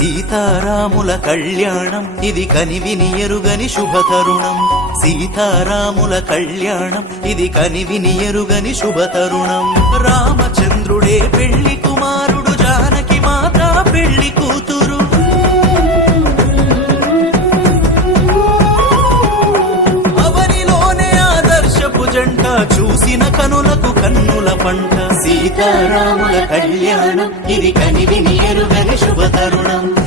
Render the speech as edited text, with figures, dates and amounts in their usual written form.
సీతారాముల కళ్యాణం ఇది కనివిని ఎరుగని శుభతరుణం. సీతారాముల కళ్యాణం ఇది కనివిని ఎరుగని శుభతరుణం. రామచంద్రుడే పెళ్లి కుమారుడు, జానకి మాత పెళ్లి కూతురు. అవనిలోనే ఆదర్శపు జంట, చూసిన కనులకు కన్నుల పంట. సీతారాముల కళ్యాణం ఇది కనివిని ఎరుగని శుభతరుణం.